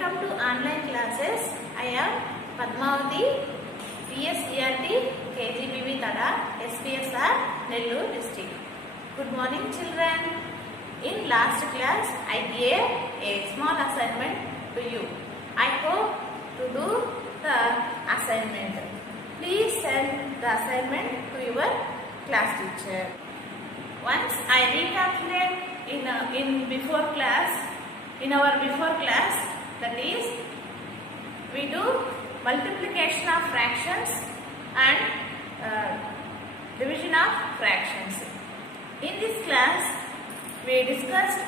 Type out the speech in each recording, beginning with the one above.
Welcome to online classes. I am Padmavati, PSERT, KGBV Tada, SPSR, Nellore district. Good morning children. In last class, I gave a small assignment to you. I hope to do the assignment. Please send the assignment to your class teacher. Once I recalculate in our before class, that is, we do multiplication of fractions and division of fractions. In this class, we discussed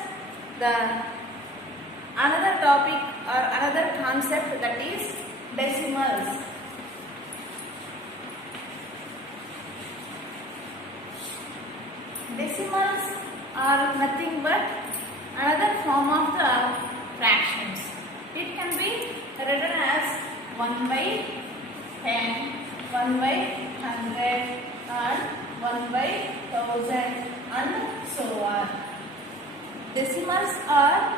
another topic or another concept, that is decimals. Decimals are nothing but another form of the fractions. It can be written as 1 by 10, 1 by 100 and 1 by 1000 and so on. Decimals are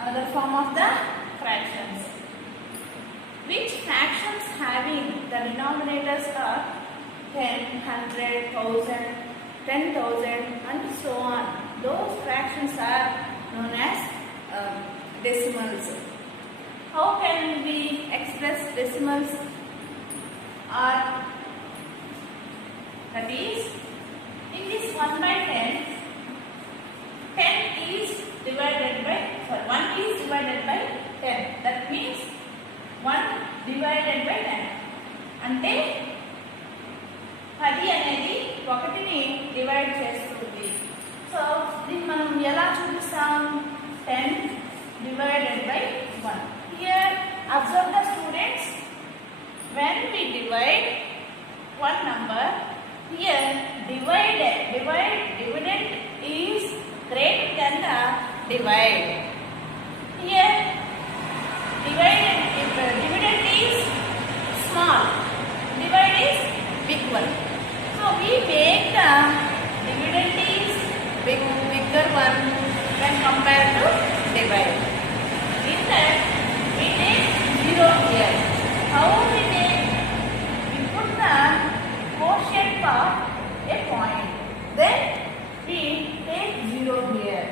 another form of the fractions. Which fractions having the denominators are 10, 100, 1000, 10,000 and so on. Those fractions are known as decimals. How can we express decimals? That is, in this 1 by 10, 1 is divided by 10. That means 1 divided by 10. అంటే 10 అనేది 1ని డివైడ్ చేస్తుంది. సో దీన్ని మనం ఎలా చూపిస్తాం? 10 divided by 1. Here observe the students, when we divide one number, here dividend is greater than the divide. Here dividend is small, divide is big one. So we make the dividend is bigger one when compared to divide. In that we take 0 here. How we take? We put the quotient part a point. Then we take 0 here.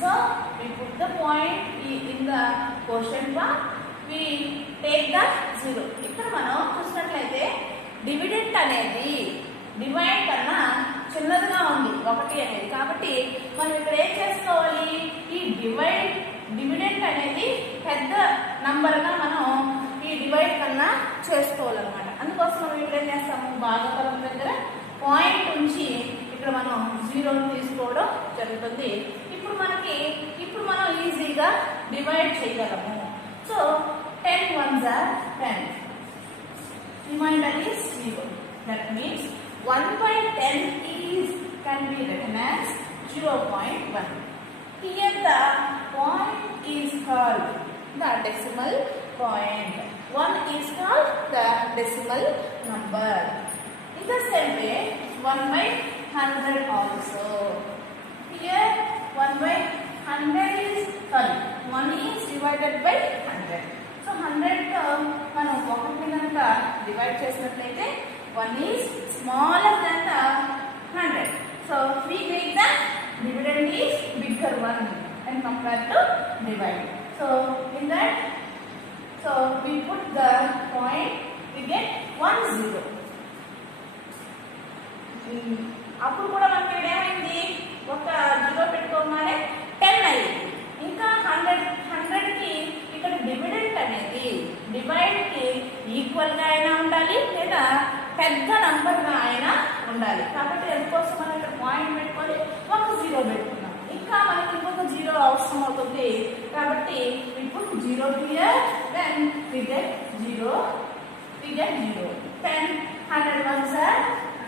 So we put the point in the quotient part. We take the 0. ఇక్కడ మనం చూసినట్లయితే డివిడెంట్ అనేది డివైడ్ కన్నా చిన్నదిగా ఉంది 1 అనేది. కాబట్టి మనం ఇక్కడ ఏం చేసుకోవాలి? ఈ డివిడెంట్ అనేది పెద్ద నంబర్గా మనం ఈ డివైడ్ కన్నా చేసుకోవాలన్నమాట. అందుకోసం మనం ఇక్కడ ఏం చేస్తాము? భాగఫలం దగ్గర పాయింట్ ఉంచి ఇక్కడ మనం 0 తీసుకోవడం జరుగుతుంది. ఇప్పుడు మనం ఈజీగా డివైడ్ చేయగలము. సో 10 ones are 10. Remainder is 0. That means 1 by 10 can be written as 0.1. Here the point is called the decimal point. 1 is called the decimal number. In the same way, 1 by 100 also. Here 1 by 100 is 1 is divided by 100. So 100 మనం 1ని కనుక డివైడ్ చేసినట్లయితే 1 is smaller than the 100. So we make the dividend is bigger one and compared to divide. So in that, so we put the point, we get 1 0. అప్పుడు కూడా మనకి ఏమైంది? ఒక 0 పెట్టుకోగానే 10 అయింది. ఇంకా 100కి ఇక్కడ డివిడెంట్ అనేది డివైడ్ కి ఈక్వల్ గా అయినా ఉండాలి, లేదా పెద్ద నంబర్ గా అయినా ఉండాలి. కాబట్టి అందుకోసం మనం ఇక్కడ పాయింట్ పెట్టుకొని ఒక 0 పెట్టుకున్నాం. ఇంకా మనకి ఇంకొక 0 అవసరం అవుతుంది. కాబట్టి ఇప్పుడు 0 here, then we get 0, 10, 100 ones are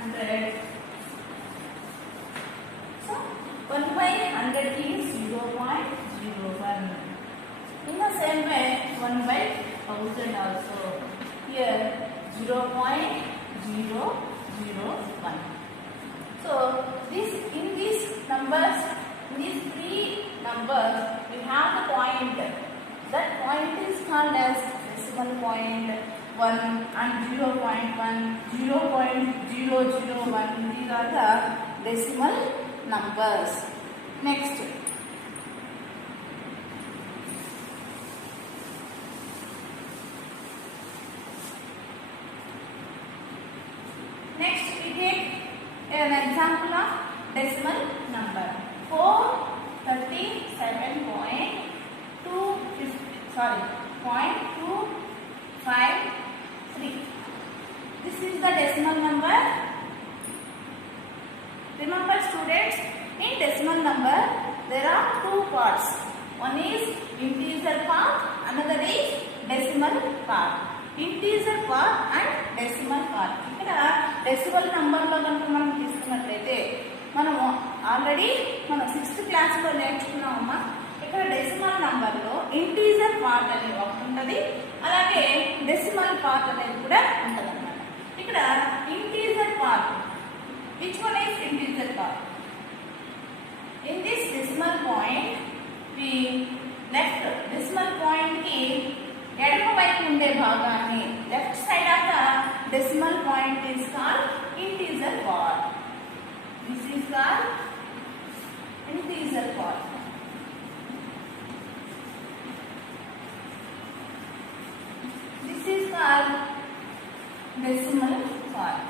100. So 1 by 100 is 0.01. In the same way, 1 by 1000 also. Here 0.001. So in these numbers, in these 3 numbers, we have the point. That point is called as decimal point. 1 and 0.1, 0.001. These are the decimal numbers. Next. Next we take an example of decimal number. 437.253. This is the decimal number. Remember students, in decimal number there are two parts. One is integer part, another is decimal part. Integer part and decimal part. ఇక్కడ decimal number లో కనుక మనం తీసుకున్నట్లయితే మనము ఆల్రెడీ మనం 6th class లో నేర్చుకున్నామమ్మా. ఇక్కడ డెసిమల్ నంబర్ లో ఇంటీజర్ పార్ట్ అనేది ఒకటి ఉంటుంది, అలాగే డెసిమల్ పార్ట్ అనేది కూడా ఉంటుంది అన్నమాట. ఇక్కడ integer part, which one is integer part? In this decimal point, we left decimal point ki ఎడమ వైపు ఉండే భాగాన్ని, left side of the decimal point is called integer part. This is called integer part. This is called decimal part.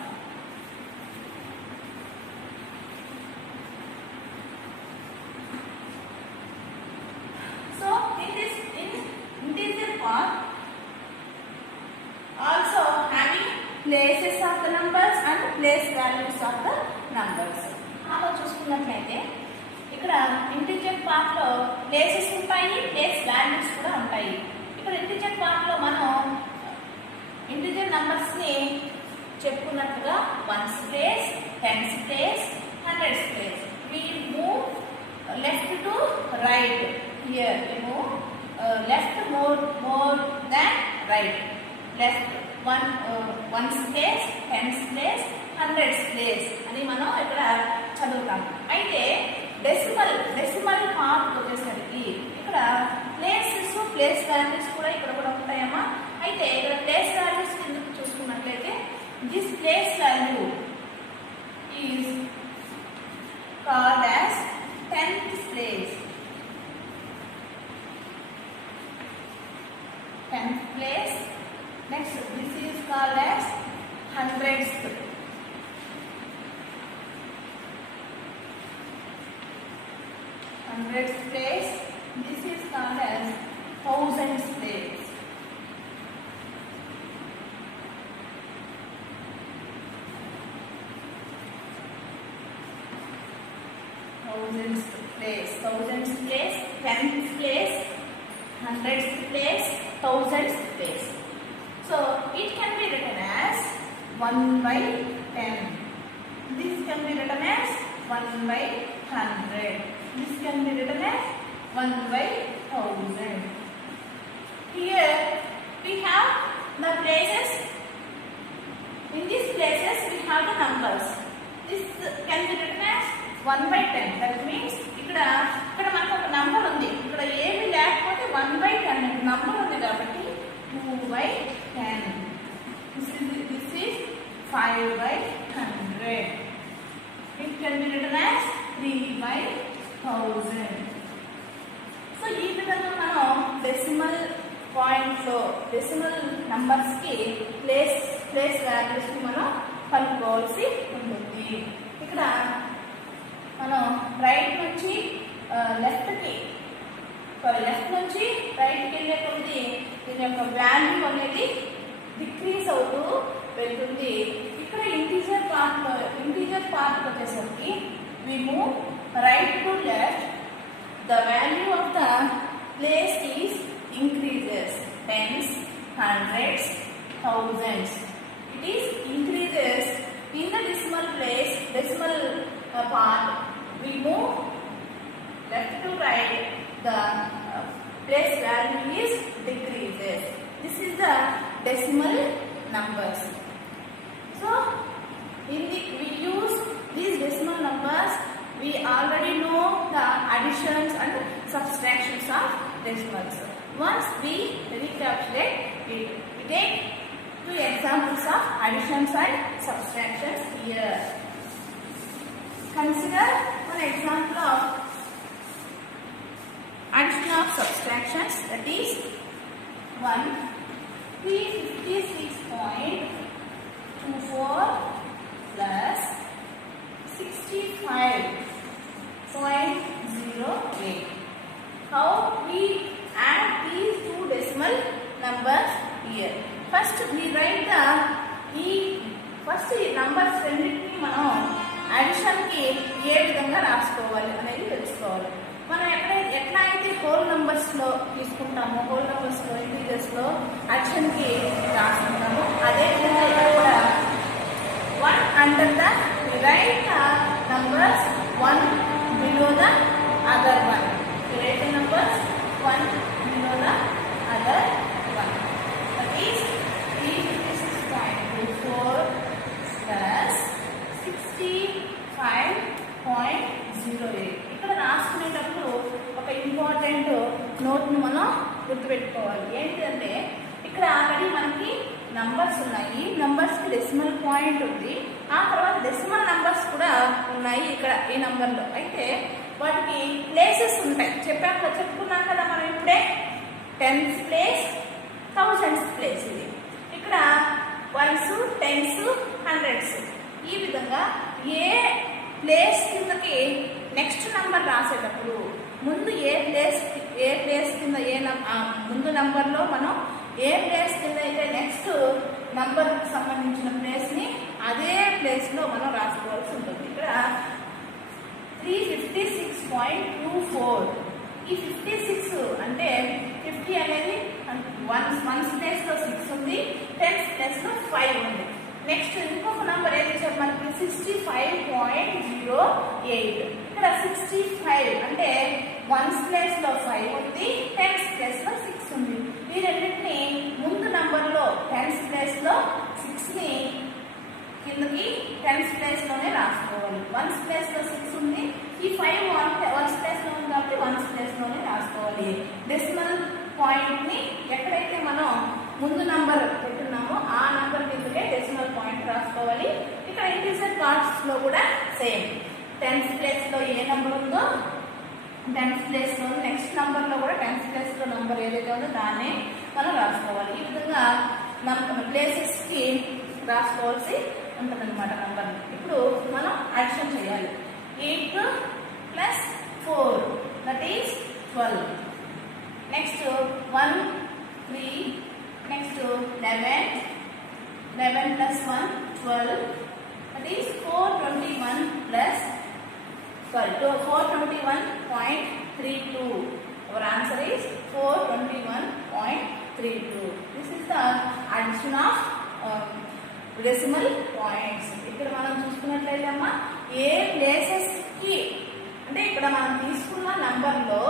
So in this integer part also having places of the numbers and place values of the numbers. అలా చూసుకున్నట్లయితే ఇక్కడ integer part లో ప్లేసెస్ ఉంటాయి, place values కూడా ఉంటాయి. ఇక్కడ integer part లో మనం ఇంటిజర్ నంబర్స్ ని చెప్పుకున్నట్టుగా ones place, tens place, hundreds place. we move left to right. Here we move left more than right. Left ones place, tens place, hundreds place అని మనం ఇక్కడ చదువుతాం. అయితే డెసిమల్ పార్ట్ వచ్చేసరికి ఇక్కడ ప్లేసెస్, ప్లేస్ వాల్యూస్ కూడా ఇక్కడ కూడా ఉంటాయమ్మా. అయితే ఇక్కడ ప్లేస్ వాల్యూస్ కింద చూసుకున్నట్లయితే this place value is called as 10th place. 10th place. Next, this is called as 100th. 100th place. This is called as 1000th place. 1000th place. 1000th place. 10th place. 100th place. 1000th place. So it can be written as 1/10. This can be written as 1/100. This can be written as 1/1000. Here we have the places. In these places we have the numbers. This can be written as 1/10. That means ఇక్కడ మనకు ఒక నంబర్ ఉంది, ఇక్కడ ఏమి లేకపోతే 1/10 నంబర్ ఉంది కాబట్టి 2/10. This is 5/100. It can be written as 3/1000. So ఈ విధంగా మనం డెసిమల్ పాయింట్ లో డెసిమల్ నంబర్స్ కి ప్లేస్ వాల్యూస్ ని మనం కనుక్కోవాల్సి ఉంటుంది. ఇక్కడ మనం రైట్ నుంచి లెఫ్ట్ నుంచి రైట్ కి వెళ్ళే కొద్ది దీని యొక్క వాల్యూ అనేది డిక్రీజ్ అవుతూ వెళ్తుంది. ఇక్కడ ఇంటీజర్ పార్ట్ వచ్చేసరికి we move right to left, the value of the place is increases. Tens, hundreds, thousands. It is increases in the decimal place, decimal part. We move left to right, the place value is decreases. This is the decimal numbers. So we use these decimal numbers. We already know the additions and coefficients of decimals. Once we recapitulate it, we take two examples of additions and subtractions here. Consider one example of addition of subtractions, that is 356.24 plus 65.08. How we add these two decimal numbers here? First we write the numbers రెండింటిని మనం అడిషన్ కి ఏ విధంగా రాసుకోవాలి అనేది తెలుసుకోవాలి. మనం ఎట్లా అయితే హోల్ నంబర్స్ లో తీసుకుంటామో, హోల్ నంబర్స్ లో ఇంటీజర్స్ లో అడిషన్ కి రాసుకుంటాము, అదే విధంగా ఇక్కడ కూడా 1 under the write the numbers 1 below the other one. Write the numbers 1 below the other one. That is 356.24 plus 65.08. ఇక్కడ రాసుకునేటప్పుడు ఒక ఇంపార్టెంట్ నోట్ ను మనం గుర్తుపెట్టుకోవాలి. ఏంటంటే ఇక్కడ ఆల్రెడీ మనకి నంబర్స్ ఉన్నాయి, నంబర్స్ కి డెసిమల్ పాయింట్ ఉంది, ఆ తర్వాత డెసిమల్ నంబర్స్ కూడా ఉన్నాయి ఇక్కడ ఈ నంబర్ లో. అయితే వాటికి ప్లేసెస్ ఉంటాయి. చెప్పుకున్నాం కదా మనం ఇప్పుడే, టెన్స్ ప్లేస్, థౌజండ్స్ ప్లేస్. ఇది ఇక్కడ వన్స్, టెన్స్, హండ్రెడ్స్. ఈ విధంగా ఏ ప్లేస్ కిందకి నెక్స్ట్ నంబర్ రాసేటప్పుడు ముందు ఏ ప్లేస్ కింద ముందు నంబర్లో మనం ఏ ప్లేస్ కింద అయితే నెక్స్ట్ నంబర్కి సంబంధించిన ప్లేస్ని అదే ప్లేస్లో మనం రాసుకోవాల్సి ఉంటుంది. ఇక్కడ 356.24. ఈ 56 అంటే 50 అనేది వన్స్ ప్లేస్లో 6 ఉంది, టెన్స్ ప్లేస్లో 5 ఉంది. నెక్స్ట్ ఇంకొక నంబర్ ఏది చెప్పాలి మనకి 65.08. ఇక్కడ 65 అంటే వన్స్ ప్లేస్ లో 5 ఉంది, టెన్స్ ప్లేస్ లో 6 ఉంది. ఈ రెండింటిని ముందు నంబర్ లో టెన్స్ ప్లేస్ లో 6 ని కిందకి టెన్స్ ప్లేస్ లోనే రాసుకోవాలి. వన్స్ ప్లేస్ లో 6 ఉంది, ఈ 5 వన్స్ ప్లేస్ లో ఉంది కాబట్టి వన్స్ ప్లేస్ లోనే రాసుకోవాలి. డెసిమల్ పాయింట్ ని ఎక్కడైతే మనం ముందు నంబర్ పెట్టున్నామో ఆ నంబర్ కిందకే డెసిమల్ పాయింట్ రాసుకోవాలి. ఇక్కడ ఇంటీజర్ పార్ట్స్ లో కూడా సేమ్. టెన్స్ ప్లేస్ లో ఏ నంబర్ ఉందో టెన్స్ ప్లేస్ లో, నెక్స్ట్ నంబర్ లో కూడా టెన్స్ ప్లేస్ లో నంబర్ ఏదైతే ఉందో దాన్నే మనం రాసుకోవాలి. ఈ విధంగా ప్లేసెస్ కి రాసుకోవాల్సి ఉంటుంది అనమాట నంబర్. ఇప్పుడు మనం అడిషన్ చేయాలి. 8 plus 4 that is 12. నెక్స్ట్ 1 3, next 11 plus 1 12, that is 421.32. our answer is 421.32. this is the addition of decimal points. ఇక్కడ మనం చూసుకున్నట్లయితే అమ్మా ఏ ప్లేసెస్ కి అంటే ఇక్కడ మనం తీసుకున్న నంబర్ లో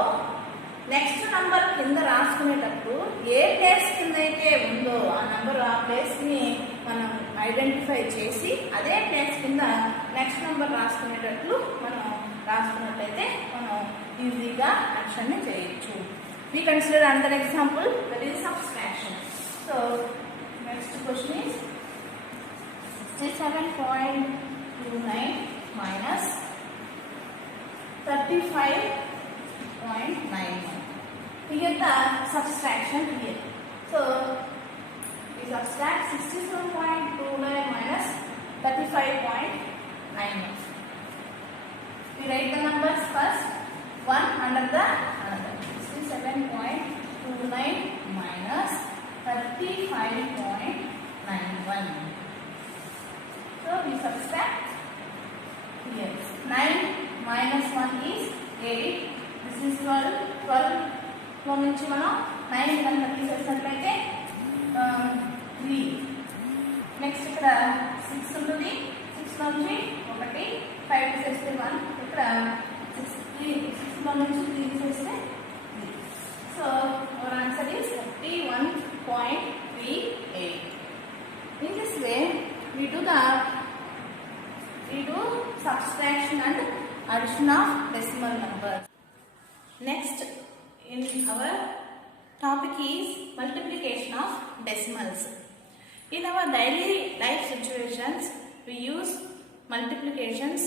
నెక్స్ట్ నంబర్ కింద రాసుకునేటప్పుడు ఏ ప్లేస్ కింద అయితే ఉందో ఆ నంబర్, ఆ ప్లేస్ ని మనం ఐడెంటిఫై చేసి అదే ప్లేస్ కింద నెక్స్ట్ నంబర్ రాసుకునేటట్లు మనం రాసుకున్నట్లయితే మనం ఈజీగా యాక్షన్ ని చేయొచ్చు. We consider another example, that is subtraction. So next question is 67.29 minus 35.91. Here the subtraction here. So we subtract 67.29 minus 35.91. We write the numbers first, one under the another. 67.29 minus 35.91. So we subtract here. 9 minus 1 is 8. This is 12. 12 లో నుంచి మనం 9 కనుక తీసేసినట్లయితే 3. నెక్స్ట్ ఇక్కడ 6 ఉంటుంది. 6 నుంచి 1, 5 తీసేస్తే 1. ఇక్కడ 6 లో నుంచి 3 తీసేస్తే 3. So our answer is 31.38. In this way we do subtraction and addition of decimal numbers. Next, in our topic is multiplication of decimals. In our daily life situations, we use multiplications.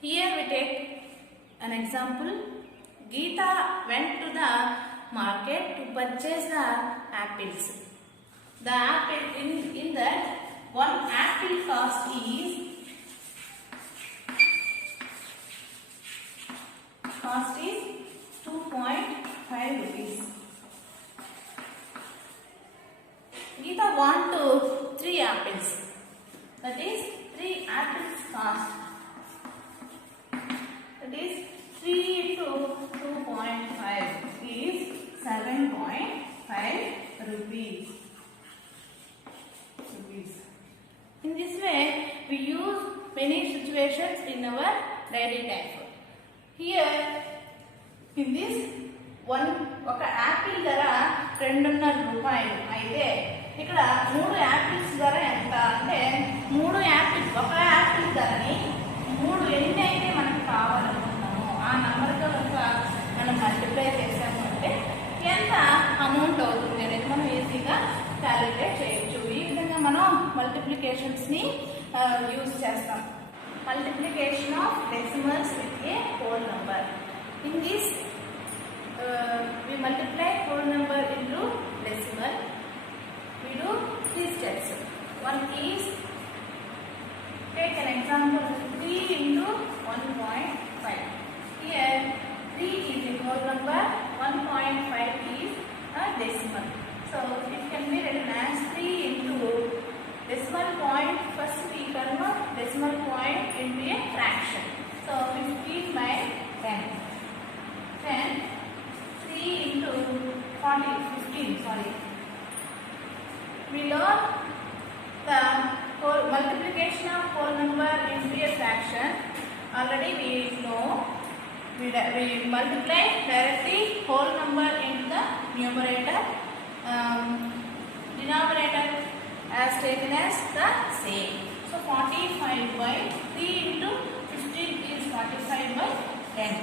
Here we take an example. Geeta went to the market to purchase the apples. The apple in that one apple cost is 2.5 rupees. Geeta want to 3 apples. That is 3 apples cost. That is 3 into 2.5 is 7.5 rupees. In this way, we use many situations in our daily life. Here, in this ఒక యాపిల్ ధర 2.5 రూపాయలు అయితే ఇక్కడ 3 యాపిల్స్ ధర ఎంత అంటే 3 యాపిల్స్ ఒక యాపిల్ ధరని 3 ఎన్ని అయితే మనకు కావాలనుకుంటామో ఆ నంబర్తో కనుక మనం మల్టిప్లై చేసాము అంటే ఎంత అమౌంట్ అవుతుంది అనేది మనం ఈజీగా క్యాలిక్యులేట్ చేయొచ్చు. ఈ విధంగా మనం మల్టిప్లికేషన్స్ని యూజ్ చేస్తాం. Multiplication of decimals with a whole number. In this we multiply whole number into decimal. We do 3 steps. One is, take an example, 3 into 1.5. Here 3 is a whole number, 1.5 is a decimal. So it can be written as 3 into decimal point. First we convert decimal point into a fraction. So 15 by 10. 3 into 15. We learn the whole multiplication of whole number into a fraction. Already we know we multiply directly whole number into the numerator. Denominator as taken as the same. So 45 by 3 into 15 is 45 by 10.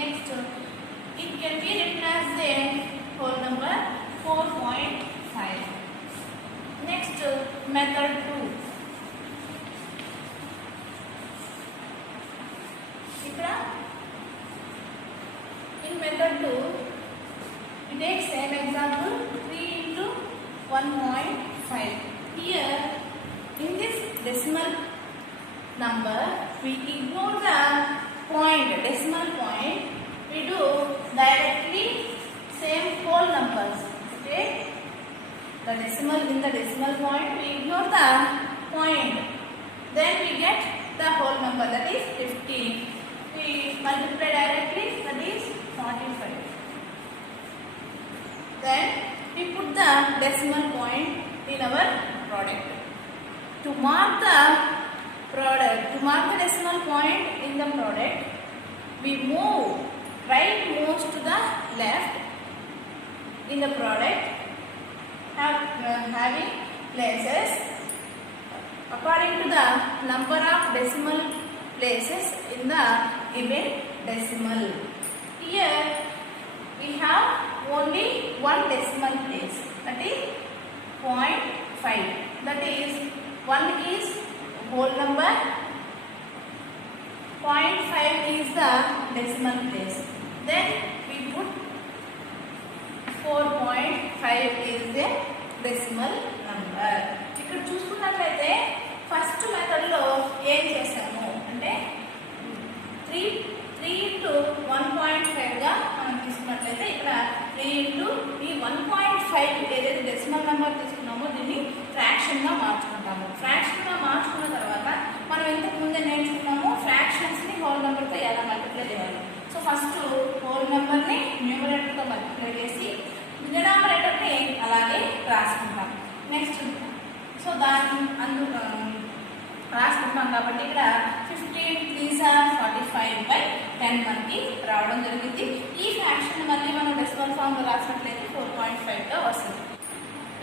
Next, it can be written as the whole number 4.5. Next, method 2. In method 2, we take same example, 3 into 1.5. Here, in this decimal number, we ignore the point, decimal point. We do directly same whole numbers. Okay, the decimal in the decimal point, we ignore the point. Then we get the whole number, that is 15. We multiply directly, that is 45. Then we put the decimal point in our product. To mark the decimal point in the product, we move right most to the left in the product, having places according to the number of decimal places in the given decimal. Here we have only one decimal place, that is 0.5. That is, one is whole number, 0.5 is the decimal place. Then we put 4.5 is the decimal number. ఇక్కడ చూసుకున్నట్లయితే first method లో ఏం చేసాము అంటే 3 into 1.5 గా మనం తీసుకున్నట్లయితే ఇక్కడ 3 into ఈ 1.5 ఏదైతే డెసిమల్ నెంబర్ తీసుకున్నామో దీన్ని ఫ్రాక్షన్ గా మార్చుకుంటాము. ఫ్రాక్షన్ గా మార్చుకున్న తర్వాత మనం ఇంతకు ముందే నేర్చుకున్నాము ఫ్రాక్షన్స్ ని హోల్ నెంబర్ తో ఎలా మల్టిప్లై చేయాలి. సో ఫస్ట్ హోల్ నెంబర్ ని న్యూమరేటర్ తో మల్టిప్లై చేసి డినామినేటర్ ని అలాగే రాసుకుంటాం. నెక్స్ట్ సో దాన్ని రాసుకుంటాం కాబట్టి ఇక్కడ 15 3s are 45 by 10 మనకి రావడం జరిగింది. ఈ ఫ్రాక్షన్ మళ్ళీ మనం డెసిమల్ ఫామ్ లో రాసినట్లయితే 4.5 గా వస్తుంది.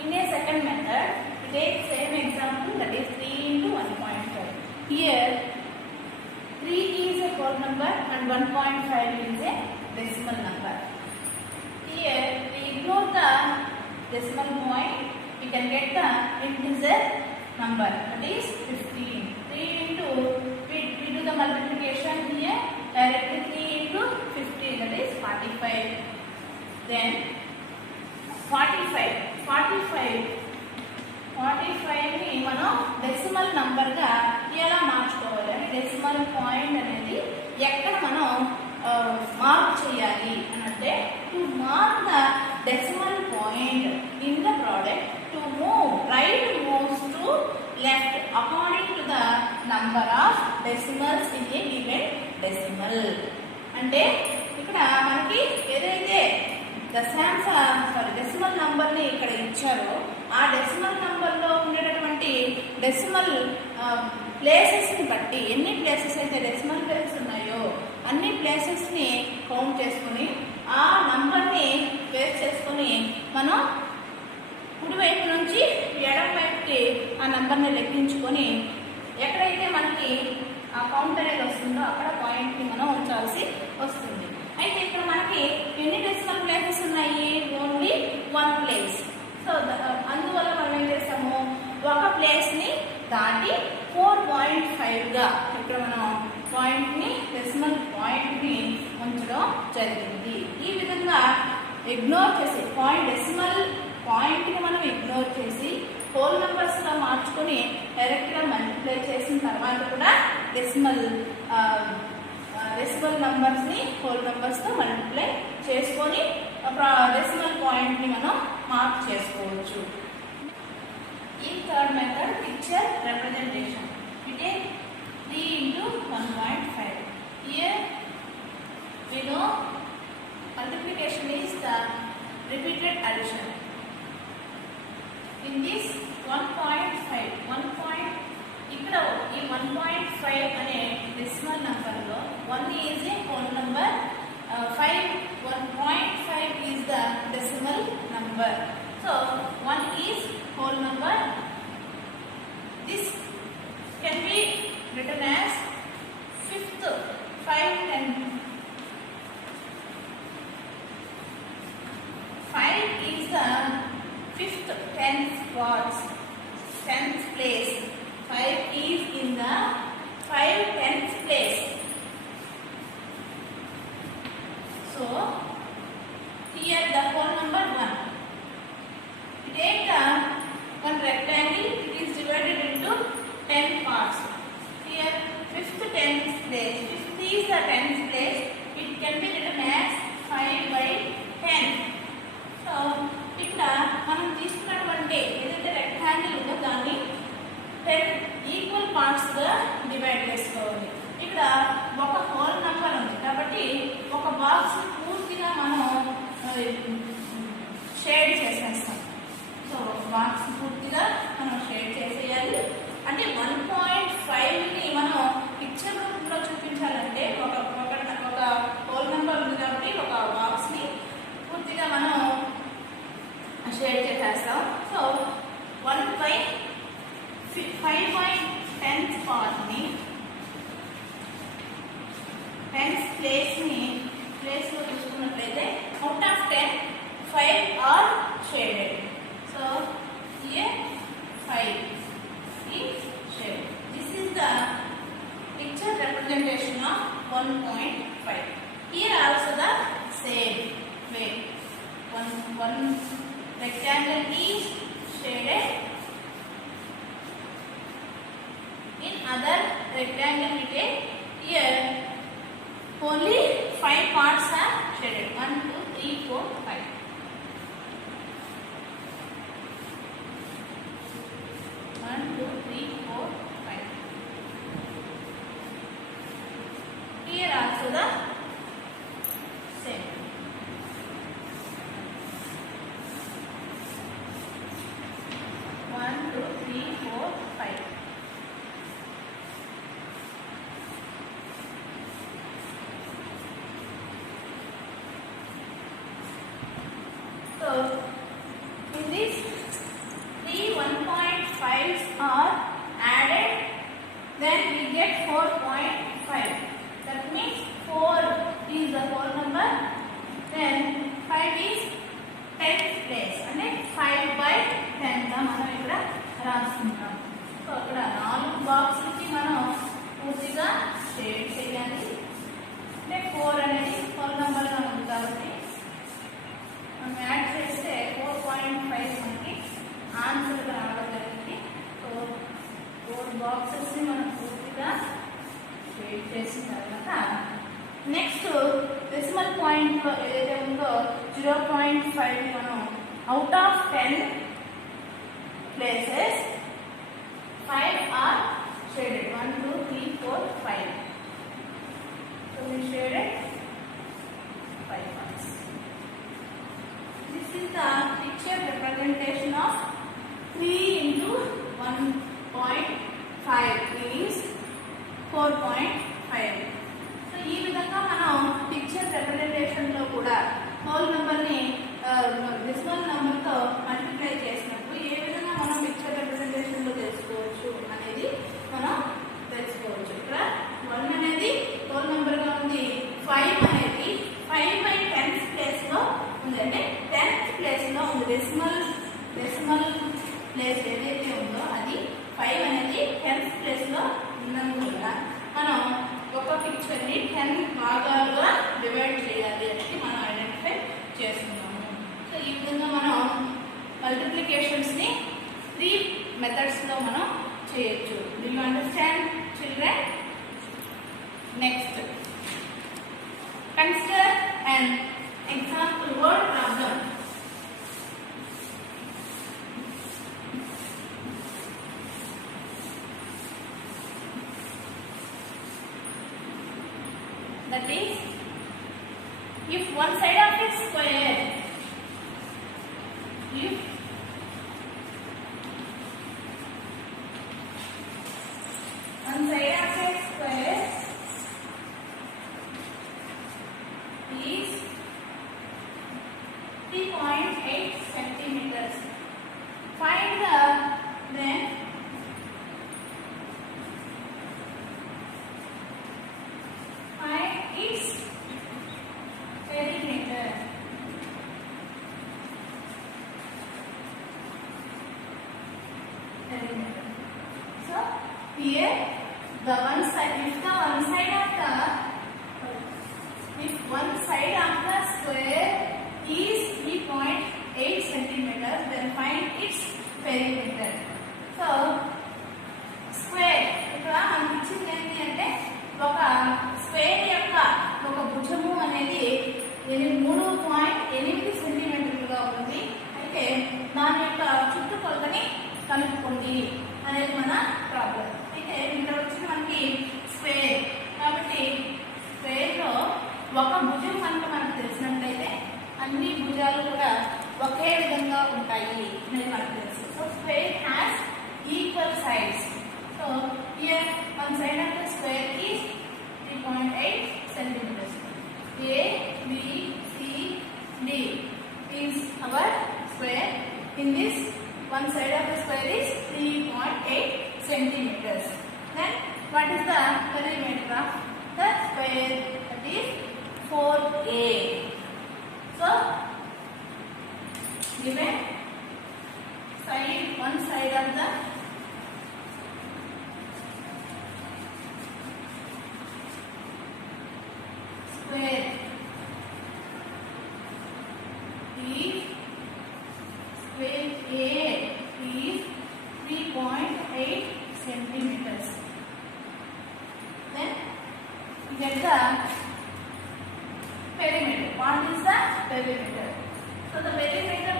In a second method we take same example, that is 3 into 1.5. Here 3 is a whole number and 1.5 is a decimal number. Here we ignore the decimal point, we can get the integer number, that is 15. 3 into, we do the multiplication here, directly 3 into 15, that is 45. Then 45 ని మనం decimal number గా ఎలా మార్చుకోవాలి అంటే decimal point అనేది ఎక్కడ మనం మార్క్ చేయాలి అని అంటే to mark the decimal point in the product to move right moves to left according to the number of decimals in a given decimal. అంటే ఇక్కడ మనకి ఏదైతే డెసిమల్ నంబర్ ని ఇక్కడ ఇచ్చారో ఆ డెసిమల్ నంబర్ లో ఉండేటటువంటి డెసిమల్ ప్లేసెస్ ని బట్టి ఎన్ని ప్లేసెస్ అయితే డెసిమల్ ప్లేసెస్ ఉన్నాయో అన్ని ప్లేసెస్ ని కౌంట్ చేసుకుని ఆ నంబర్ ని బేస్ చేసుకుని మనం కుడివైపు నుంచి ఎడమ వైపుకి ఆ నంబర్ ని లెక్కించుకొని ఎక్కడైతే మనకి ఆ కౌంట్ అనేది వస్తుందో అక్కడ పాయింట్ ని మనం ఉంచాల్సి వస్తుంది. అయితే ఇక్కడ మనకి ఎన్ని డెసిమల్ ప్లేసెస్ ఉన్నాయి? ఓన్లీ 1 ప్లేస్. సో అందువల్ల మనం ఏం చేస్తాము, ఒక ప్లేస్ ని దాటి 4.5 గా ఇక్కడ మనం పాయింట్ ని డెసిమల్ పాయింట్ ని ఉంచడం జరిగింది. ఈ విధంగా ఇగ్నోర్ చేసి డెసిమల్ పాయింట్ ని మనం ఇగ్నోర్ చేసి హోల్ నంబర్స్ గా మార్చుకొని డైరెక్ట్ గా మల్టిప్లై చేసిన తర్వాత కూడా డెసిమల్ నంబర్స్ ని హోల్ నంబర్స్ తో మల్టిప్లై చేసుకొని డెసిమల్ పాయింట్ ని మనం మార్క్ చేసుకోవచ్చు. ఈ third method picture representation. We take 3 into 1.5. Here we know multiplication is the repeated addition. In this 1.5 ఇక్కడ ఈ 1.5 అనే డెసిమల్ నంబర్ లో 1 is a whole number, 1.5 is the decimal number. So 1 is whole number. This can be written as fifth, 5 is the fifth, 10th parts, 10th place. 5 is in the 10th place. So here the whole number 1. We take the one rectangle, it is divided into 10 parts. Here 5th 10th place, 5th is the 10th place, it can be written as 5/10. So ఇక్కడ మనం తీసుకున్నటువంటి ఏదైతే రెక్టాంగిల్ ఉందో దాన్ని 10 equal parts గా డివైడ్ చేసుకోవాలి. ఇక్కడ ఒక హోల్ నంబర్ ఉంది కాబట్టి ఒక బాక్స్ పూర్తిగా మనం షేడ్ చేసేస్తాం. సో బాక్స్ పూర్తిగా మనం షేడ్ చేసేయాలి. అంటే 1.5 ని మనం పిక్చర్ రూపంలో చూపించాలంటే ఒక హోల్ నంబర్ ఉంది కాబట్టి ఒక బాక్స్ ని పూర్తిగా మనం షేడ్ చేసేస్తాం. సో 1/5/10th పార్ట్ ని 10th ప్లేస్ లో చూసుకున్నట్లయితే out of 10 5 are shaded. So here 5 is shaded. This is the picture representation of 1.5. Here also the same way. One rectangle is shaded. In other rectangle we take here only 5 parts are shaded. 1, 2, 3, 4, 5. Here also the same. One, two, three, four, 5. So in this 3 1.5s are added, then we get 4.5. 10th place అంటే 5/10 గా మనం ఇక్కడ రాసుకుంటాం. సో అక్కడ 4 బాక్సులకి మనం పూర్తిగా షేడ్ చేయాలి. అంటే 4 అనేది హోల్ నెంబర్ గా ఉంది కాబట్టి మనం యాడ్ చేస్తే 4.5 మనకి ఆన్సర్ రావడం జరిగింది. సో 4 బాక్సెస్ ని మనం పూర్తిగా షేడ్ చేసిన తర్వాత నెక్స్ట్ డెసిమల్ పాయింట్ లో ఏదైతే ఉందో 0.5 ని మనం అవుట్ ఆఫ్ 10 ప్లేసెస్ 5 are shaded. 1, 2, 3, 4, 5. So we shaded 5 parts. This is the picture representation of 3 into 1.5 is 4.5. So ఈ విధంగా మనం పిక్చర్ రిప్రజెంటేషన్ లో కూడా హోల్ నెంబర్ ని డెసిమల్ నెంబర్ తో మల్టిప్లై చేసినప్పుడు ఏ విధంగా మనం పిక్చర్ రిప్రజెంటేషన్ లో తెలుసుకోవచ్చు అనేది మనం తెలుసుకోవచ్చు. ఇక్కడ 1 అనేది హోల్ నెంబర్ గా ఉంది, 5 అనేది 5/10th ప్లేస్ లో ఉంది, అంటే 10th ప్లేస్ లో ఉంది. డెసిమల్ ప్లేస్ ఏదైతే ఉందో అది 5 అనేది 10th ప్లేస్ లో ఉన్నందువల్ల మనం ఒక పిక్చర్ ని 10 భాగాలుగా డివైడ్ చేయాలి అనేది మనం ఐడెంటిఫై చేస్తున్నాము. సో ఈ విధంగా మనం మల్టిప్లికేషన్స్ ని 3 మెథడ్స్ లో మనం చేయొచ్చు. Do you understand children? Next consider an example word problem. That is, if one side of a square, if one side of a square is 3.8 centimeters, find the then its perimeter. So here the one side, if one side of the square is 3.8 centimeters, then find its perimeter. So square ఇక్కడ మనకి ఇచ్చింది ఏంటి అంటే ఒక స్క్వేర్ యొక్క ఒక భుజము అనేది 3.8 సెంటీమీటర్లుగా ఉంది. అయితే దాని యొక్క చుట్టుకొలతని కనుక్కోండి అనేది మన ప్రాబ్లం. అయితే ఇక్కడ వచ్చిన మనకి స్క్వేర్ కాబట్టి స్క్వేర్ లో ఒక భుజం కనుక మనకు తెలిసినట్లయితే అన్ని భుజాలు కూడా ఒకే విధంగా ఉంటాయి అనేది మనకు తెలుసు. So square has equal sides. So here one side of the square is 3.8 centimeters. A, B, C, D is our square. In this, one side of the square is 3.8 centimeters. Then what is the perimeter of the square? That is 4A. So given one side of the square is square A is 3.8 centimeters. Then we get the perimeter. What is the perimeter? So the perimeter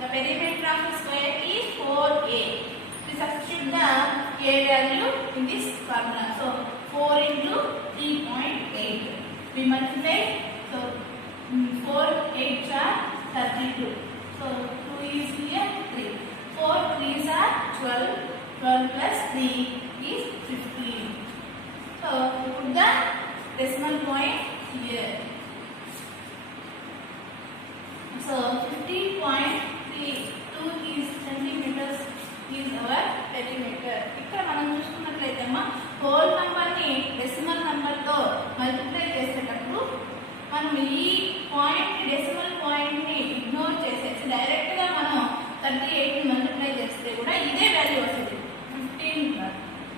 the perimeter of the square is 4A. We substitute the A value in this formula. So 4 into 3.8. We multiply. So 4 8s are 32. So 2 is here 3. 4 3s are 12. 12 plus 3 is 15. So put the decimal point here. So 15.32 is centimeters is our perimeter. ఇక్కడ మనం చూసుకున్నట్లయితే అమ్మా whole number ని decimal number తో మల్టిప్లై చేసేటప్పుడు మనం ఈ point decimal point ని ఇగ్నోర్ చేసేసి డైరెక్ట్ గా మనం 38 ని మల్టిప్లై చేస్తే కూడా ఇదే వాల్యూ వస్తుంది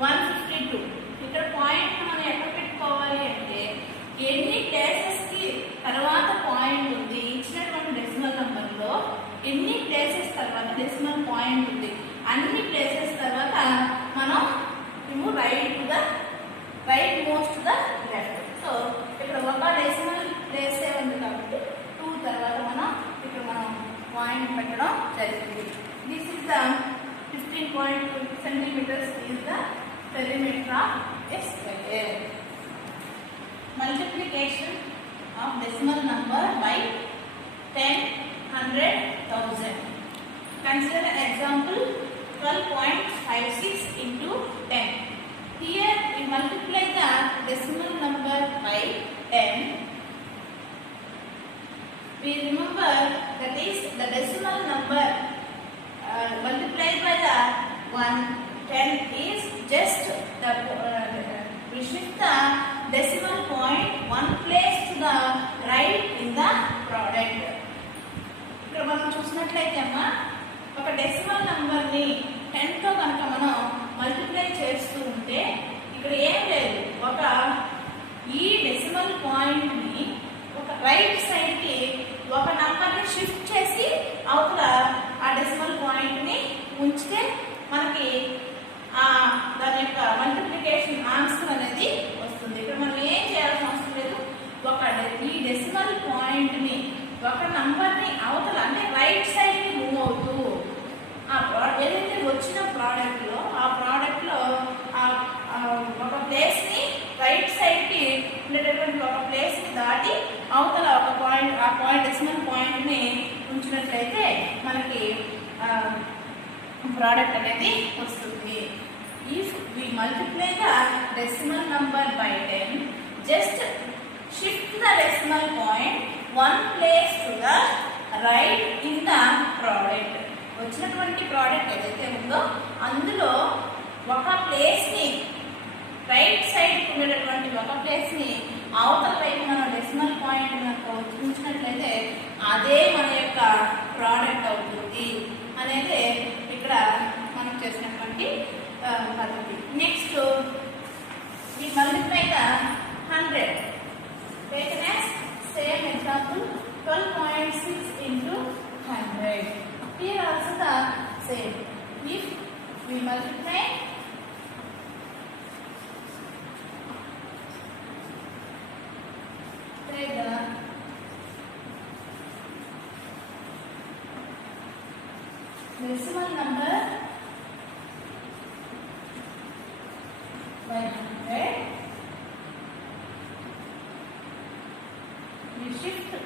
152. ఇక్కడ పాయింట్ మనం ఎక్కడ పెట్టుకోవాలి అంటే ఎన్ని ప్లేసెస్ కి తర్వాత పాయింట్ ఉంది ఇచ్చినటువంటి డెసిమల్ నంబర్ లో ఎన్ని ప్లేసెస్ తర్వాత డెసిమల్ పాయింట్ ఉంది అన్ని ప్లేసెస్ తర్వాత మనం right most the left. So ఇక్కడ ఒక డెసిమల్ ప్లేస్ ఉంది కాబట్టి 2 తర్వాత మనం ఇక్కడ మనం పాయింట్ పెట్టడం జరిగింది. This is the 15.2 centimeters is the perimeter of a square. Multiplication of decimal number by 10, 100, 1000. Consider an example 12.56 into 10. Here we multiply the decimal number by 10. We remember that is the decimal number multiplied by the 10 is just the we shift the decimal point one place to the right in the product. ఇక్కడ మనం చూసినట్లయితే అమ్మా ఒక decimal number ని 10 తో కనుక మనం మల్టిప్లై చేస్తూ ఉంటే ఇక్కడ ఏం లేదు ఒక ఈ డెసిమల్ పాయింట్ ని ఒక రైట్ సైడ్ కి ఒక నంబర్ ని షిఫ్ట్ చేసి అవతల ఆ డెసిమల్ పాయింట్ ని ఉంచితే మనకి దాని యొక్క మల్టిప్లికేషన్ ఆన్సర్ అనేది వస్తుంది. ఇక్కడ మనం ఏం చేయాల్సిన అవసరం లేదు. ఈ డెసిమల్ పాయింట్ ని ఒక నంబర్ ని అవతల అంటే రైట్ సైడ్ కి మూవ్ అవుతూ ఏదైతే వచ్చిన ప్రోడక్ట్ లో ఆ ప్రోడక్ట్ లో ఒక ప్లేస్ ని రైట్ సైడ్ కి ఉండేటటువంటి ఒక ప్లేస్ ని దాటి అవతల ఒక పాయింట్ ఆ పాయింట్ డెసిమల్ పాయింట్ ని ఉంచినట్లయితే మనకి ప్రోడక్ట్ అనేది వస్తుంది. If we multiply the decimal number by 10, just shift the decimal point one place to the right in the product. వచ్చినటువంటి ప్రోడక్ట్ ఏదైతే ఉందో అందులో ఒక ప్లేస్ ని రైట్ సైడ్ ఉండేటటువంటి ఒక ప్లేస్ ని అవతల వైపు మనం డెసిమల్ పాయింట్ ఉంచినట్లయితే అదే మన యొక్క ప్రోడక్ట్ అవుతుంది అనేది ఇక్కడ మనం చేసినటువంటి పద్ధతి. Next we multiply the 100. Taken as same example 12.6 into 100. Here also the same. If we multiply the decimal number by 100, we shift the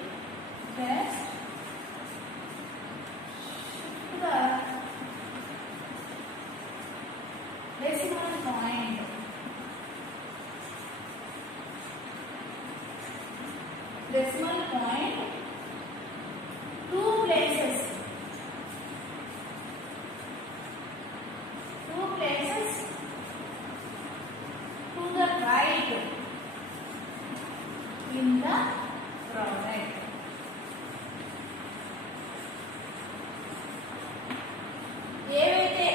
decimal point two places to the right in the product. ఏవైతే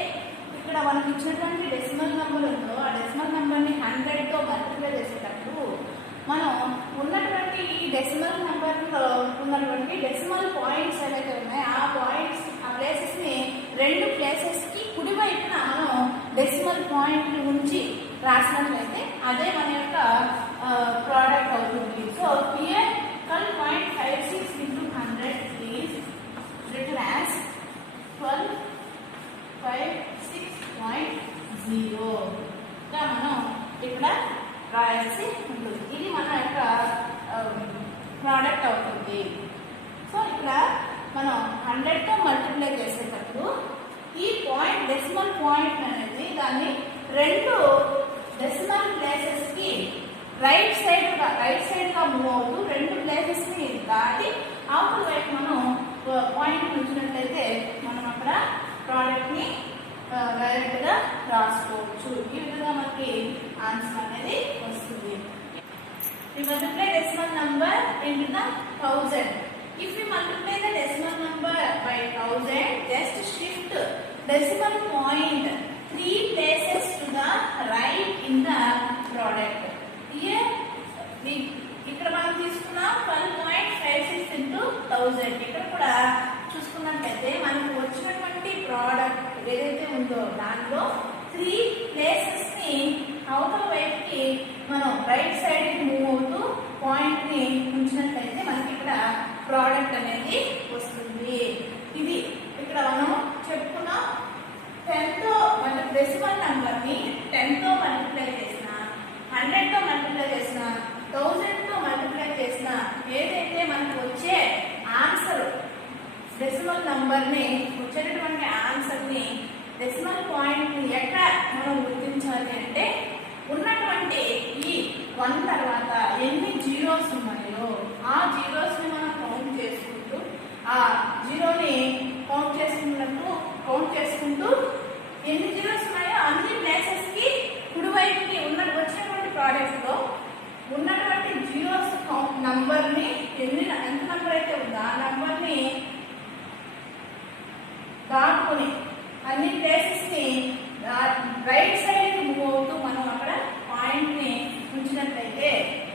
ఇక్కడ మనకి ఇచ్చినటువంటి decimal number ఉందో ఆ డెసిమల్ నెంబర్ని 100 తో మల్టిప్లై చేసేటప్పుడు మనం ఉన్నటువంటి ఈ డెసిమల్ నెంబర్లో ఉన్నటువంటి డెసిమల్ పాయింట్స్ ఏవైతే ఉన్నాయో ఆ పాయింట్స్ ఆ ప్లేసెస్ని రెండు ప్లేసెస్కి కుడివైపున మనం డెసిమల్ పాయింట్ ఉంచి రాసినట్లయితే అదే మన యొక్క ప్రోడక్ట్ అవుతుంది. సో హియర్ 12.56 into 100 is written as 1256.0 గా మనం ఇక్కడ రాయాల్సి ఉంటుంది. ఇది మన యొక్క ప్రోడక్ట్ అవుతుంది. సో ఇక్కడ మనం 100 తో మల్టిప్లై చేసేటప్పుడు ఈ పాయింట్ డెసిమల్ పాయింట్ అనేది దాన్ని రెండు డెసిమల్ ప్లేసెస్ కి రైట్ సైడ్ గా మూవ్ అవుతూ రెండు ప్లేసెస్ ని దాటి అవతల వైపు మనం పాయింట్ ఉంచినట్లయితే మనం అక్కడ ప్రోడక్ట్ ని డైరెక్ట్ గా రాసుకోవచ్చు. ఈ విధంగా మనకి ఆన్సర్ అనేది వస్తుంది. We multiply decimal number into the 1000. If we multiply the decimal number by 1000, just shift decimal point 3 places to the right in the product. Here ఇక్కడ మనం తీసుకున్న 12.56 into 1000. ఇక్కడ కూడా చూసుకున్నట్లయితే మనకు వచ్చినటువంటి ప్రోడక్ట్ ఏదైతే ఉందో దాంట్లో 3 ప్లేసెస్ ని అవతల వైపుకి మనం రైట్ సైడ్ కి మూవ్ అవుతూ పాయింట్ ని ఉంచినట్లయితే మనకి ఇక్కడ ప్రోడక్ట్ అనేది వస్తుంది. ఇది ఇక్కడ మనం చెప్పుకున్న 10 తో మన డెసిమల్ నంబర్ ని 10 తో మల్టిప్లై చేసిన 100 తో మల్టిప్లై చేసిన 1000 తో మల్టిప్లై చేసిన ఏదైతే మనకు వచ్చే ఆన్సర్ డెసిమల్ నంబర్ ని వచ్చేటటువంటి ఆన్సర్ ని డెసిమల్ పాయింట్ ని ఎక్కడ మనం గుర్తించాలి అంటే ఉన్నటువంటి ఈ 1 తర్వాత ఎన్ని జీరోస్ ఉన్నాయో ఆ జీరోస్ ని మనం కౌంట్ చేసుకుంటూ ఆ జీరోని కౌంట్ చేసుకుంటూ ఎన్ని జీరోస్ ఉన్నాయో అన్ని ప్లేసెస్ కి కుడివైపుకి వచ్చినటువంటి ప్రోడక్ట్ లో ఉన్నటువంటి జీరోస్ నంబర్ ని ఎంత నంబర్ అయితే ఉందో ఆ నంబర్ ని దాటుకుని అన్ని ప్లేసెస్ ని రైట్ సైడ్ మూవ్ అవుతూ మనం అక్కడ పాయింట్ ని ఉంచినట్లయితే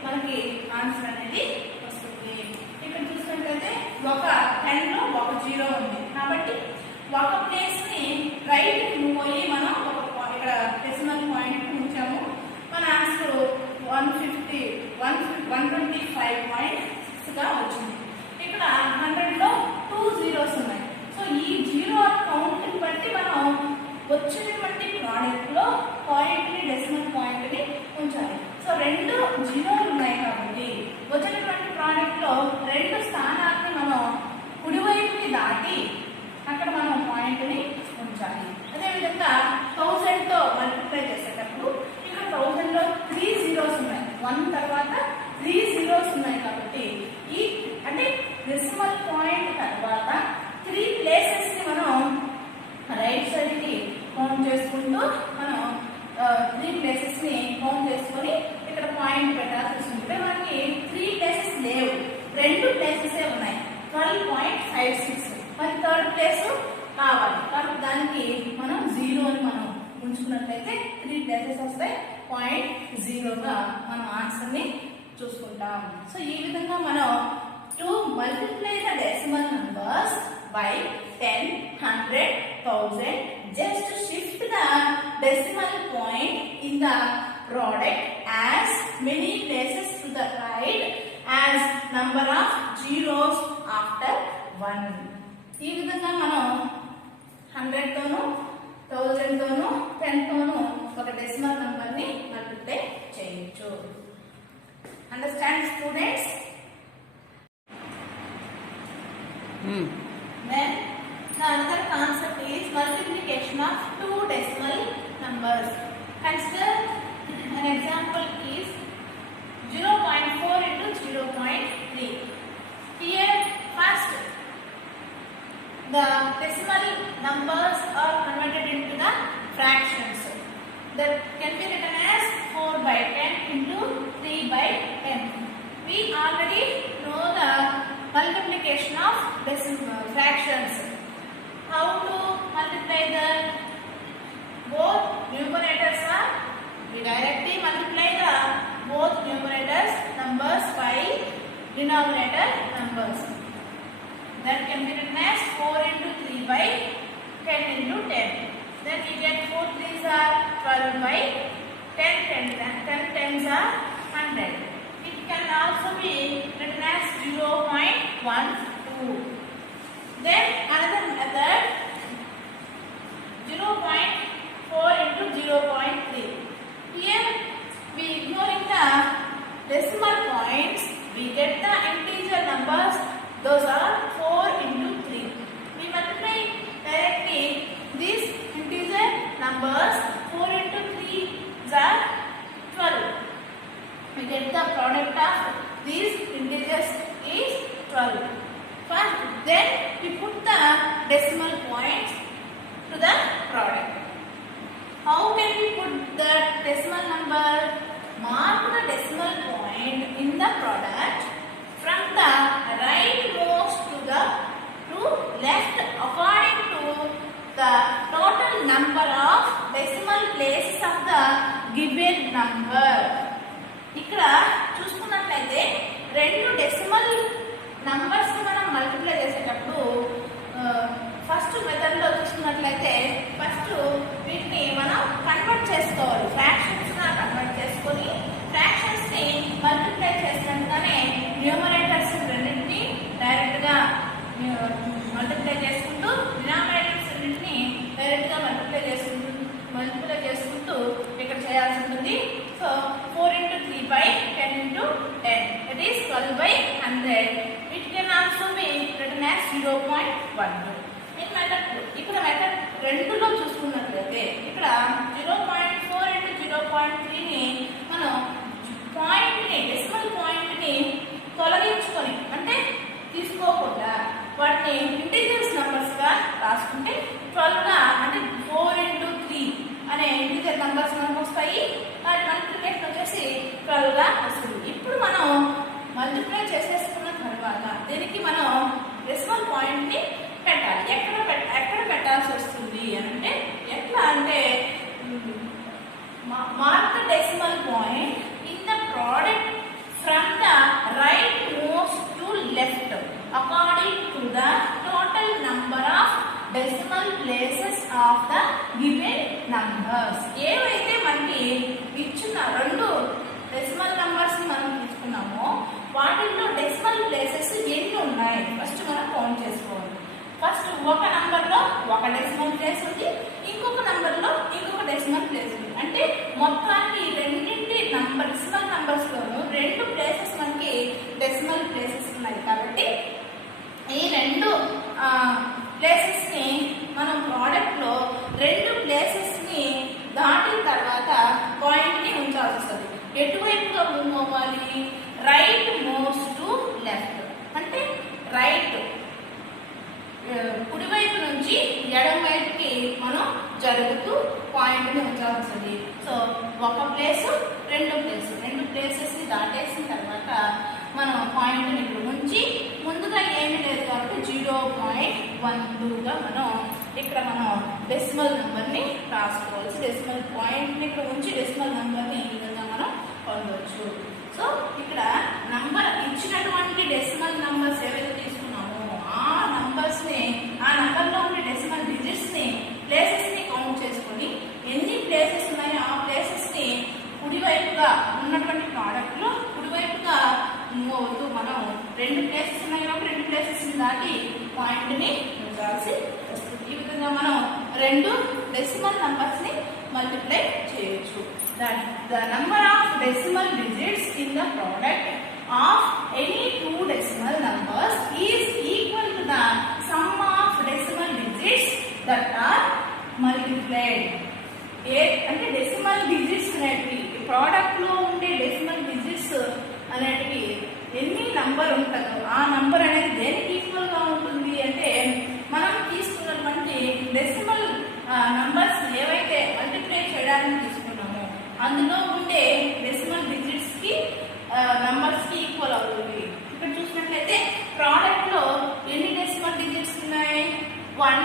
మనకి ఆన్సర్ అనేది వస్తుంది. ఇక్కడ చూసినట్లయితే ఒక 10 లో ఒక జీరో ఉంది కాబట్టి ఒక ప్లేస్ ని రైట్ కి మూవ్ అయ్యి మనం ఇక్కడ డెసిమల్ పాయింట్ ఉంచాము. మన ఆన్సర్ 125.6 గా వచ్చింది. ఇక్కడ 100 లో 2 జీరోస్ ఉన్నాయి. సో ఈ జీరో కౌంట్ ని బట్టి మనం వచ్చినటువంటి ప్రోడక్ట్ లో పాయింట్ ని డెసిమల్ పాయింట్ ని ఉంచాలి. సో 2 జీరోలు ఉన్నాయి కాబట్టి వచ్చినటువంటి ప్రోడక్ట్ లో 2 స్థానాన్ని మనం కుడివైపుకి దాటి అక్కడ మనం పాయింట్ ని ఉంచాలి. అదేవిధంగా 1000 తో మల్టిప్లై చేసేటప్పుడు ఇక్కడ 1000 లో 3 జీరోస్ ఉన్నాయి. 1 తర్వాత 3 జీరోస్ ఉన్నాయి కాబట్టి ఈ అంటే డెసిమల్ పాయింట్ తర్వాత 3 ప్లేసెస్ ని మనం రైట్ సైడ్ కి కౌంట్ చేసుకుంటూ మనం 3 ప్లేసెస్ ని కౌంట్ చేసుకొని ఇక్కడ పాయింట్ పెట్టాల్సి వస్తుంది. మనకి 3 ప్లేసెస్ లేవు, 2 ప్లేసెస్ ఉన్నాయి. 12.56 మరి థర్డ్ ప్లేస్ కావాలి కాబట్టి దానికి మనం 0 అని మనం ఉంచుకున్నట్లయితే 3 ప్లేసెస్ వస్తాయి. 0.0 గా మనం ఆన్సర్ ని చూసుకుంటాం. సో ఈ విధంగా మనం to multiply the decimal numbers by 10, 100, 1000, just shift the decimal point in the product as many places to the right as number of zeros after 1. ఈ విధంగా మనం 100 తోను 1000 తోను 10 తోను ఒక డెసిమల్ నంబర్ ని మల్టిప్లై చేయొచ్చు. Understand students? Then the other concept is multiplication of 2 decimal numbers. Consider an example is 0.4 into 0.3. Here first the decimal numbers are converted into the fractions. That can be written as 4/10 into 3/10. We already know the multiplication of decimal fractions. How to multiply the both numerators are? We directly multiply the both numerators numbers by denominator numbers. That can be written as 4 into 3/10 into 10. Then we get 4 3s are 12/10. 10 10s are 100. It can also be written as 0.12. Then another method 0.4 into 0.3. Here we ignoring the decimal points, we get the integer numbers. Those are 4 into 3. We multiply directly these integer numbers. 4 into 3 is 12. We get get the product of these integers is 12. First, then we put the decimal points to the product. How can we put the decimal number? Mark the decimal point in the product from the rightmost to left according to the total number of decimal places of the given number. ఇక్కడ చూసుకున్నట్లయితే రెండు decimal numbers మనం మల్టిప్లై చేసేటప్పుడు first method లో చూసుకున్నట్లయితే ఫస్ట్ వీటిని మనం కన్వర్ట్ చేసుకోవాలి, ఫ్రాక్షన్స్ గా కన్వర్ట్ చేసుకొని ఫ్రాక్షన్స్ ని మల్టిప్లై చేసినట్టుగానే న్యూమరేటర్స్ రెండింటిని డైరెక్ట్ గా మల్టిప్లై చేసుకుంటూ డినామినేటర్స్ రెండింటిని డైరెక్ట్ గా మల్టిప్లై చేసుకుంటూ ఇక్కడ చేయాల్సి ఉంటుంది. సో 4 into 3 by 10 into 10, that is 12 by 100. It can also be written as 0.12. ఇక్కడ మెథడ్ 2లో చూసుకున్నట్లయితే ఇక్కడ 0.4 into 0.3 ని మనం పాయింట్ని డెసిమల్ పాయింట్ని తొలగించుకొని అంటే తీసుకోకుండా వాటిని ఇంటీజర్స్ నంబర్స్ గా రాసుకుంటే 12 గా అంటే 4 into 3 అనే ఇంటీజర్ నంబర్స్ మనకు వస్తాయి. వాటి మల్టిప్లికేషన్ వచ్చేసి 12 గా వస్తుంది. ఇప్పుడు మనం మల్టిప్లై చేసేసుకున్న తర్వాత దీనికి మనం డెసిమల్ పాయింట్ ని పెట్టాలి. ఎక్కడ పెట్టాల్సి వస్తుంది అంటే ఎట్లా అంటే mark the decimal point in the product from the right most to left according to the total number of decimal places of the given numbers. ఏవైతే మనకి ఇచ్చిన రెండు డెసిమల్ నంబర్స్ మనం తీసుకున్నామో వాటిల్లో డెసిమల్ ప్లేసెస్ ఎన్ని ఉన్నాయి ఫస్ట్ మనం కౌంట్ చేసుకోవాలి. ఫస్ట్ ఒక నంబర్ లో ఒక డెసిమల్ ప్లేస్ ఉంది, ఇంకొక నంబర్ లో ఇంకొక డెసిమల్ ప్లేస్ ఉంది. అంటే మొత్తానికి రెండింటి డెసిమల్ నంబర్స్ లోను రెండు ప్లేసెస్ మనకి డెసిమల్ ప్లేసెస్ ఉన్నాయి. కాబట్టి ఈ రెండు ప్లేసెస్ ని మనం ప్రోడక్ట్ లో రెండు ప్లేసెస్ ని దాటిన తర్వాత పాయింట్ ని ఉంచాల్సి వస్తుంది. ఎటువైపుగా మూవ్ అవ్వాలి? Right most to left. అంటే రైట్ కుడివైపు నుంచి ఎడమ వైపుకి మనం జరుగుతూ పాయింట్ ని ఉంచాల్సి వస్తుంది. సో ఒక ప్లేస్ రెండు ప్లేసెస్ ని దాటేసిన తర్వాత మనం పాయింట్ ని ఇక్కడ ఉంచి ముందుగా ఏమీ లేదు కాబట్టి 0.12గా మనం డెసిమల్ నెంబర్ ని రాసుకోవచ్చు. డెసిమల్ పాయింట్ ని ఇక్కడ ఉంచి డెసిమల్ నెంబర్ ని ఈ విధంగా మనం పొందవచ్చు. సో ఇక్కడ నంబర్ ఇచ్చినటువంటి డెసిమల్ నంబర్స్ ఏవైతే తీసుకున్నామో ఆ నంబర్ లో ఉండే డెసిమల్ డిజిట్స్ ని ప్లేసెస్ ని కౌంట్ చేసుకొని ఎన్ని ప్లేసెస్ ఉన్నాయో ఆ ప్లేసెస్ ని కుడివైపుగా ఉన్నటువంటి ప్రోడక్ట్ లో కుడివైపుగా మూవ్ అవుతూ మనం రెండు ప్లేసెస్ ఉన్నాయి కాబట్టి రెండు ప్లేసెస్ ని దాటి పాయింట్ ని ఉంచాల్సి వస్తుంది. ఈ విధంగా మనం రెండు డెసిమల్ నంబర్స్ ని మల్టిప్లై చేయొచ్చు. The number of decimal digits in the product of any two decimal numbers is equal to the sum of decimal digits that are multiplied. అంటే డెసిమల్ డిజిట్స్ అనేటివి ప్రోడక్ట్ లో ఉండే డెసిమల్ డిజిట్స్ అనేటివి ఎన్ని నంబర్ ఉంటుందో ఆ నంబర్ అనేది దేనికి ఈక్వల్ గా ఉంటుంది అంటే మనం తీసుకున్నటువంటి డెసిమల్ నంబర్స్ ఏవైతే మల్టిప్లై చేయడానికి తీసుకున్నామో అందులో ఉండే డెసిమల్ డిజిట్స్ కి నంబర్స్ కి ఈక్వల్ అవుతుంది. ఇక్కడ చూసినట్లయితే ప్రోడక్ట్ లో ఎన్ని డెసిమల్ డిజిట్స్ ఉన్నాయి? 1,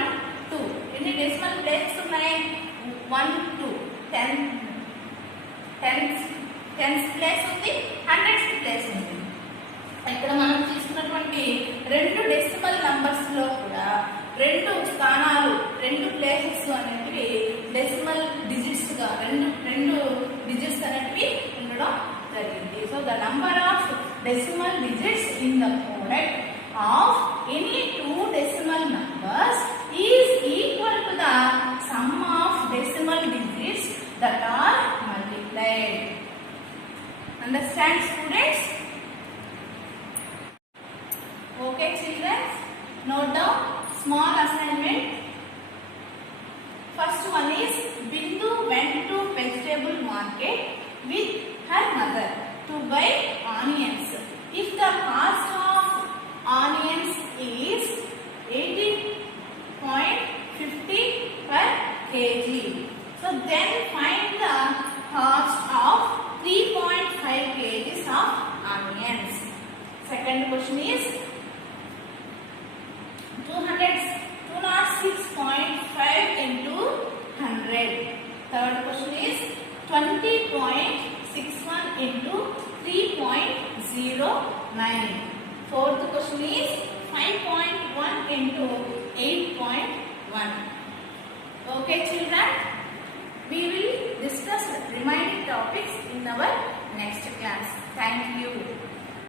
2. ఎన్ని డెసిమల్ ప్లేసెస్ ఉన్నాయి? 1, 2. 10th ప్లేస్ ఉంది, 100th ప్లేస్ ఉంది. ఇక్కడ మనం తీసుకున్నటువంటి రెండు డెసిమల్ నంబర్స్ లో కూడా రెండు స్థానాలు రెండు ప్లేసెస్ అనేటివి డెసిమల్ డిజిట్స్ గా రెండు డిజిట్స్ అనేటివి ఉండడం జరిగింది. So the number of decimal digits in the product of any two decimal numbers is equal to the sum of decimal digits that are multiplied. Understand, students? Okay, children. Note down small assignment. First one is Bindu went to vegetable market with her mother to buy then find the cost of 3.5 kgs of onions. Second question is 206.5 into 100. Third question is 20.61 into 3.09. Fourth question is 5.1 into 8.1. Okay children, we will discuss remaining topics in our next class. Thank you.